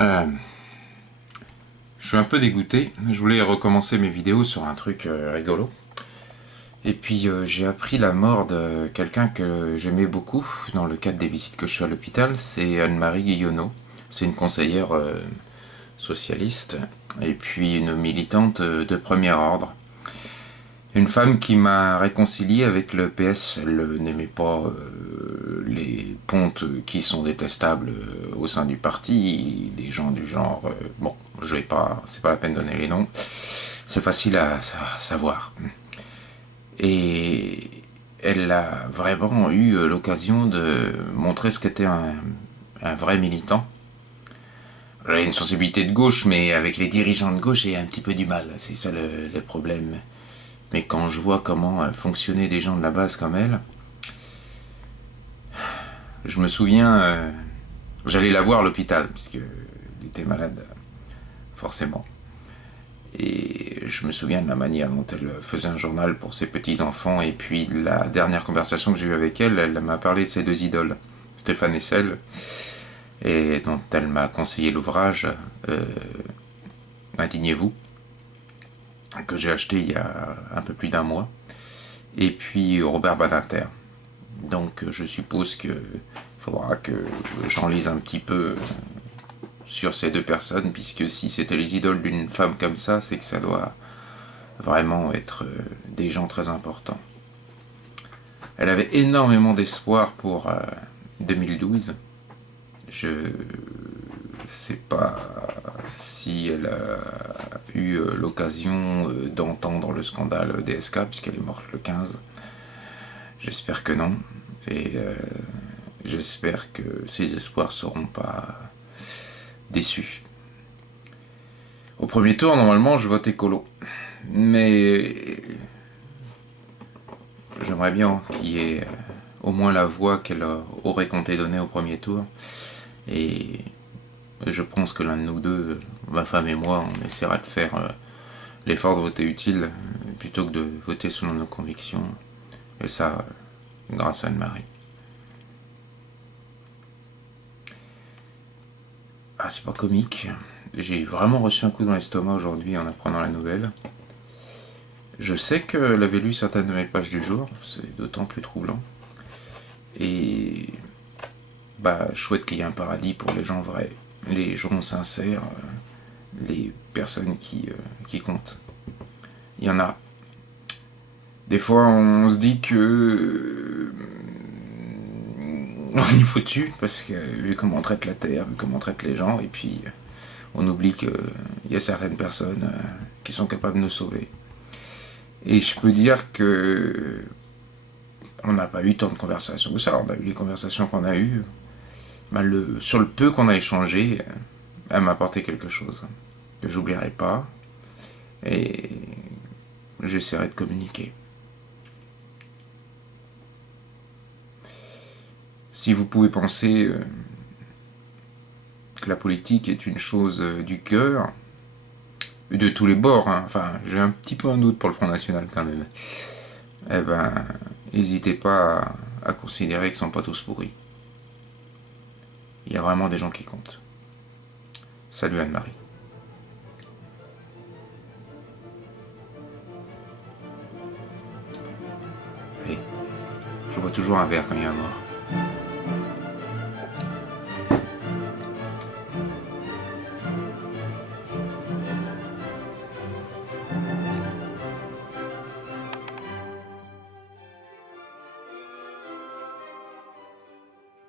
Euh, je suis un peu dégoûté. Je voulais recommencer mes vidéos sur un truc rigolo. Et puis j'ai appris la mort de quelqu'un que j'aimais beaucoup dans le cadre des visites que je fais à l'hôpital. C'est Anne-Marie Guillonneau. C'est une conseillère socialiste et puis une militante de premier ordre. Une femme qui m'a réconcilié avec le PS. Elle n'aimait pas les pontes qui sont détestables au sein du parti, des gens du genre. Bon, je vais pas, c'est pas la peine de donner les noms. C'est facile à savoir. Et elle a vraiment eu l'occasion de montrer ce qu'était un vrai militant. J'ai une sensibilité de gauche, mais avec les dirigeants de gauche, j'ai un petit peu du mal. C'est ça le problème. Mais quand je vois comment fonctionnaient des gens de la base comme elle, je me souviens, j'allais la voir à l'hôpital, puisqu'elle était malade, forcément. Et je me souviens de la manière dont elle faisait un journal pour ses petits-enfants. Et puis la dernière conversation que j'ai eue avec elle, elle m'a parlé de ses deux idoles, Stéphane Hessel, et dont elle m'a conseillé l'ouvrage Indignez-vous, que j'ai acheté il y a un peu plus d'un mois. Et puis Robert Badinter. Donc je suppose qu'il faudra que j'en lise un petit peu sur ces deux personnes, puisque si c'était les idoles d'une femme comme ça, c'est que ça doit vraiment être des gens très importants. Elle avait énormément d'espoir pour 2012. Je sais pas si elle a eu l'occasion d'entendre le scandale DSK, puisqu'elle est morte le 15. J'espère que non. Et j'espère que ses espoirs ne seront pas déçus. Au premier tour, normalement, je vote écolo. Mais j'aimerais bien qu'il y ait au moins la voix qu'elle aurait compté donner au premier tour. Et je pense que l'un de nous deux, ma femme et moi, on essaiera de faire l'effort de voter utile plutôt que de voter selon nos convictions. Et ça, grâce à Anne-Marie. Ah, c'est pas comique. J'ai vraiment reçu un coup dans l'estomac aujourd'hui en apprenant la nouvelle. Je sais qu'elle avait lu certaines de mes pages du jour, c'est d'autant plus troublant. Et bah, chouette qu'il y ait un paradis pour les gens vrais, les gens sincères, les personnes qui comptent. Il y en a. Des fois, on se dit que on est foutu parce que vu comment on traite la terre, vu comment on traite les gens, et puis on oublie qu'il y a certaines personnes qui sont capables de nous sauver. Et je peux dire que on n'a pas eu tant de conversations que ça. On a eu les conversations qu'on a eues. Bah, sur le peu qu'on a échangé, elle m'a apporté quelque chose que j'oublierai pas. Et j'essaierai de communiquer. Si vous pouvez penser que la politique est une chose du cœur, de tous les bords, hein. Enfin, j'ai un petit peu un doute pour le Front National quand même, eh ben, n'hésitez pas à considérer qu'ils ne sont pas tous pourris. Il y a vraiment des gens qui comptent. Salut Anne-Marie. Allez, je vois toujours un verre quand il y a un mort.